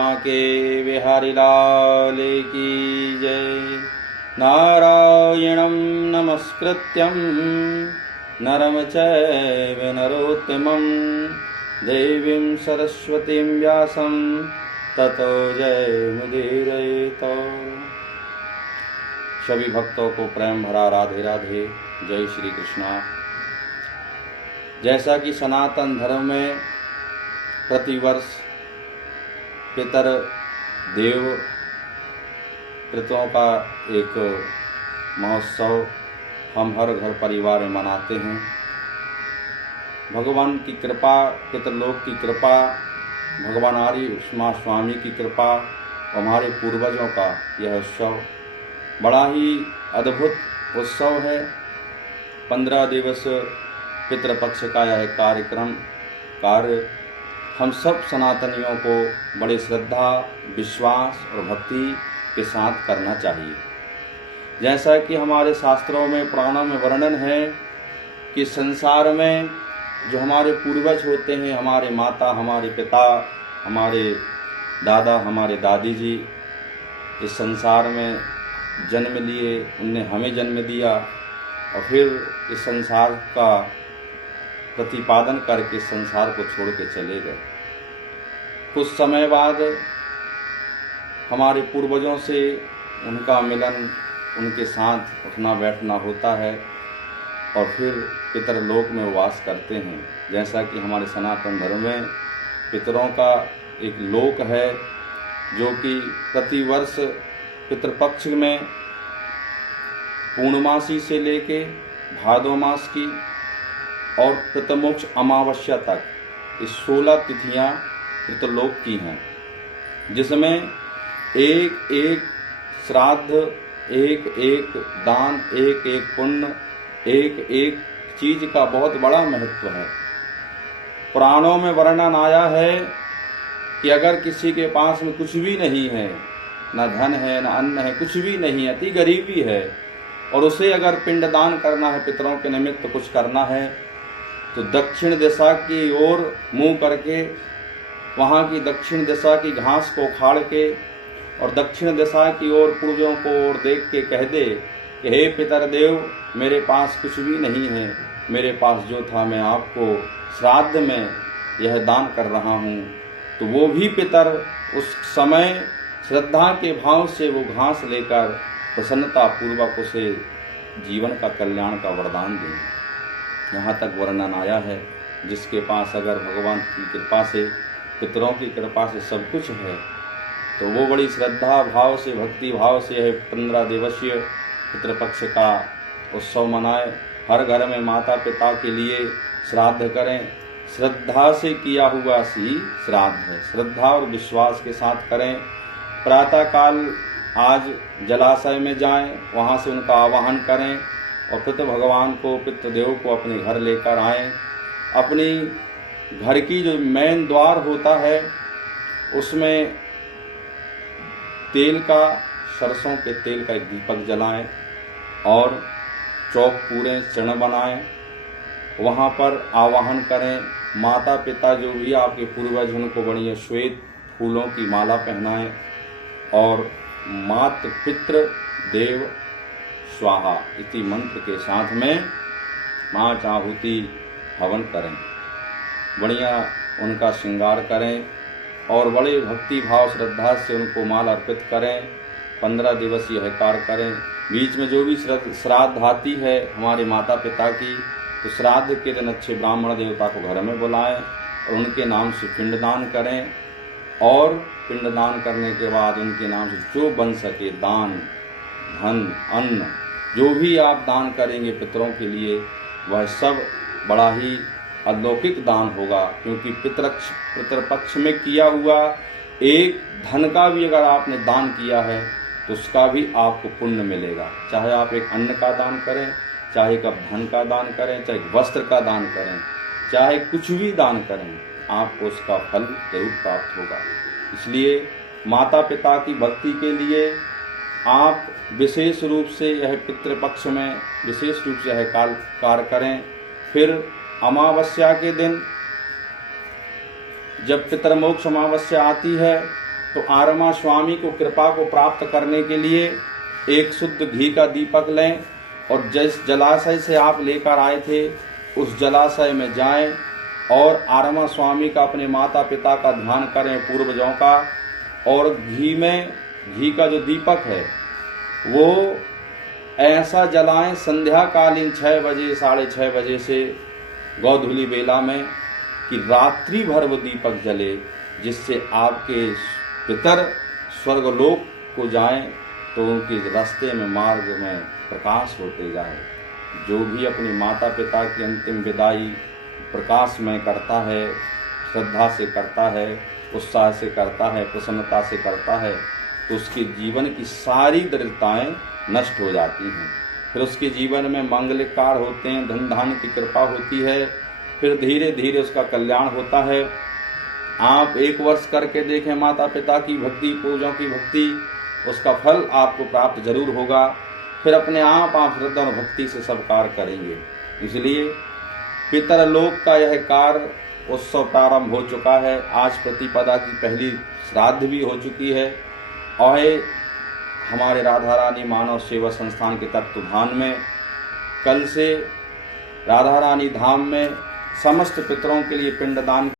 बांके बिहारी लाल की जय। नारायणं नमस्कृत्यं नरं चैव नरोत्तमं देवीं सरस्वतीं व्यासं ततो जयमुदीरयेत्। सभी भक्तों को प्रेम भरा राधे राधे, जय श्री कृष्णा। जैसा कि सनातन धर्म में प्रतिवर्ष पितर देव पितरों का एक महोत्सव हम हर घर परिवार में मनाते हैं। भगवान की कृपा, पितरलोक की कृपा, भगवान आर्य स्वामी की कृपा, हमारे पूर्वजों का यह उत्सव बड़ा ही अद्भुत उत्सव है। 15 दिवस पितृपक्ष का यह कार्य हम सब सनातनियों को बड़े श्रद्धा, विश्वास और भक्ति के साथ करना चाहिए। जैसा कि हमारे शास्त्रों में, पुराणों में वर्णन है कि संसार में जो हमारे पूर्वज होते हैं, हमारे माता, हमारे पिता, हमारे दादा, हमारे दादी जी इस संसार में जन्म लिए, उनने हमें जन्म दिया और फिर इस संसार का प्रतिपादन करके संसार को छोड़ के चले गए। कुछ समय बाद हमारे पूर्वजों से उनका मिलन, उनके साथ उठना बैठना होता है और फिर पितरलोक में वास करते हैं। जैसा कि हमारे सनातन धर्म में पितरों का एक लोक है जो कि प्रतिवर्ष पितृपक्ष में पूर्णमासी से लेके भादो मास की और पितृमोक्ष अमावस्या तक इस 16 तिथियां पितरलोक की हैं, जिसमें एक एक श्राद्ध, एक एक दान, एक एक पुण्य, एक एक चीज का बहुत बड़ा महत्व है। पुराणों में वर्णन आया है कि अगर किसी के पास में कुछ भी नहीं है, न धन है, न अन्न है, कुछ भी नहीं है, अति गरीबी है, और उसे अगर पिंडदान करना है, पितरों के निमित्त कुछ करना है, तो दक्षिण दिशा की ओर मुंह करके वहाँ की दक्षिण दिशा की घास को उखाड़ के और दक्षिण दिशा की ओर पूर्वजों को ओर देख के कह दे कि हे पितर देव, मेरे पास कुछ भी नहीं है, मेरे पास जो था मैं आपको श्राद्ध में यह दान कर रहा हूँ। तो वो भी पितर उस समय श्रद्धा के भाव से वो घास लेकर प्रसन्नता पूर्वक उसे जीवन का कल्याण का वरदान दें। यहाँ तक वर्णन आया है, जिसके पास अगर भगवान की कृपा से, पितरों की कृपा से सब कुछ है, तो वो बड़ी श्रद्धा भाव से, भक्ति भाव से यह 15 दिवसीय पितृपक्ष का उत्सव मनाए। हर घर में माता पिता के लिए श्राद्ध करें। श्रद्धा से किया हुआ ही श्राद्ध है, श्रद्धा और विश्वास के साथ करें। प्रातःकाल आज जलाशय में जाएं, वहाँ से उनका आवाहन करें और पितृ भगवान को, पितृदेव को अपने घर लेकर आएं। अपनी घर की जो मेन द्वार होता है उसमें तेल का, सरसों के तेल का एक दीपक जलाएं और चौक पूरे चरण बनाएं। वहाँ पर आवाहन करें। माता पिता जो भी आपके पूर्वज, उनको बढ़िया श्वेत फूलों की माला पहनाएं और मात पितृ देव स्वाहा इति मंत्र के साथ में 5 आहुति हवन करें। बढ़िया उनका श्रृंगार करें और बड़े भक्ति भाव श्रद्धा से उनको माल अर्पित करें। 15 दिवस यह कार्य करें। बीच में जो भी श्राद्ध आती है हमारे माता पिता की, तो श्राद्ध के दिन अच्छे ब्राह्मण देवता को घर में बुलाएं और उनके नाम से पिंडदान करें। और पिंडदान करने के बाद उनके नाम से जो बन सके दान, धन, अन्न, जो भी आप दान करेंगे पितरों के लिए, वह सब बड़ा ही अलौकिक दान होगा। क्योंकि पितृपक्ष में किया हुआ एक धन का भी अगर आपने दान किया है तो उसका भी आपको पुण्य मिलेगा। चाहे आप एक अन्न का दान करें, चाहे एक धन का दान करें, चाहे वस्त्र का दान करें, चाहे कुछ भी दान करें, आपको उसका फल जरूर प्राप्त होगा। इसलिए माता पिता की भक्ति के लिए आप विशेष रूप से यह पितृपक्ष में विशेष रूप से यह कार्य करें। फिर अमावस्या के दिन जब पितृमोक्ष अमावस्या आती है तो आरमा स्वामी को कृपा को प्राप्त करने के लिए एक शुद्ध घी का दीपक लें और जिस जलाशय से आप लेकर आए थे उस जलाशय में जाएं और आरमा स्वामी का, अपने माता पिता का ध्यान करें, पूर्वजों का। और घी का जो दीपक है वो ऐसा जलाएं संध्याकालीन 6 बजे 6:30 बजे से गोधूली बेला में, कि रात्रि भर वो दीपक जले, जिससे आपके पितर स्वर्गलोक को जाएं तो उनके रास्ते में, मार्ग में प्रकाश होते जाए। जो भी अपने माता पिता की अंतिम विदाई प्रकाश में करता है, श्रद्धा से करता है, उत्साह से करता है, प्रसन्नता से करता है, तो उसके जीवन की सारी दरिद्रताएं नष्ट हो जाती हैं। फिर उसके जीवन में मंगलकार होते हैं, धन धान्य की कृपा होती है, फिर धीरे धीरे उसका कल्याण होता है। आप 1 वर्ष करके देखें माता पिता की भक्ति, पूजों की भक्ति, उसका फल आपको प्राप्त जरूर होगा। फिर अपने आप श्रद्धा और भक्ति से सब कार्य करेंगे। इसलिए पितरलोक का यह कार्य उत्सव प्रारंभ हो चुका है। आज प्रतिपदा की पहली श्राद्ध भी हो चुकी है और हमारे राधा रानी मानव सेवा संस्थान के तत्वाधान में कल से राधा रानी धाम में समस्त पितरों के लिए पिंडदान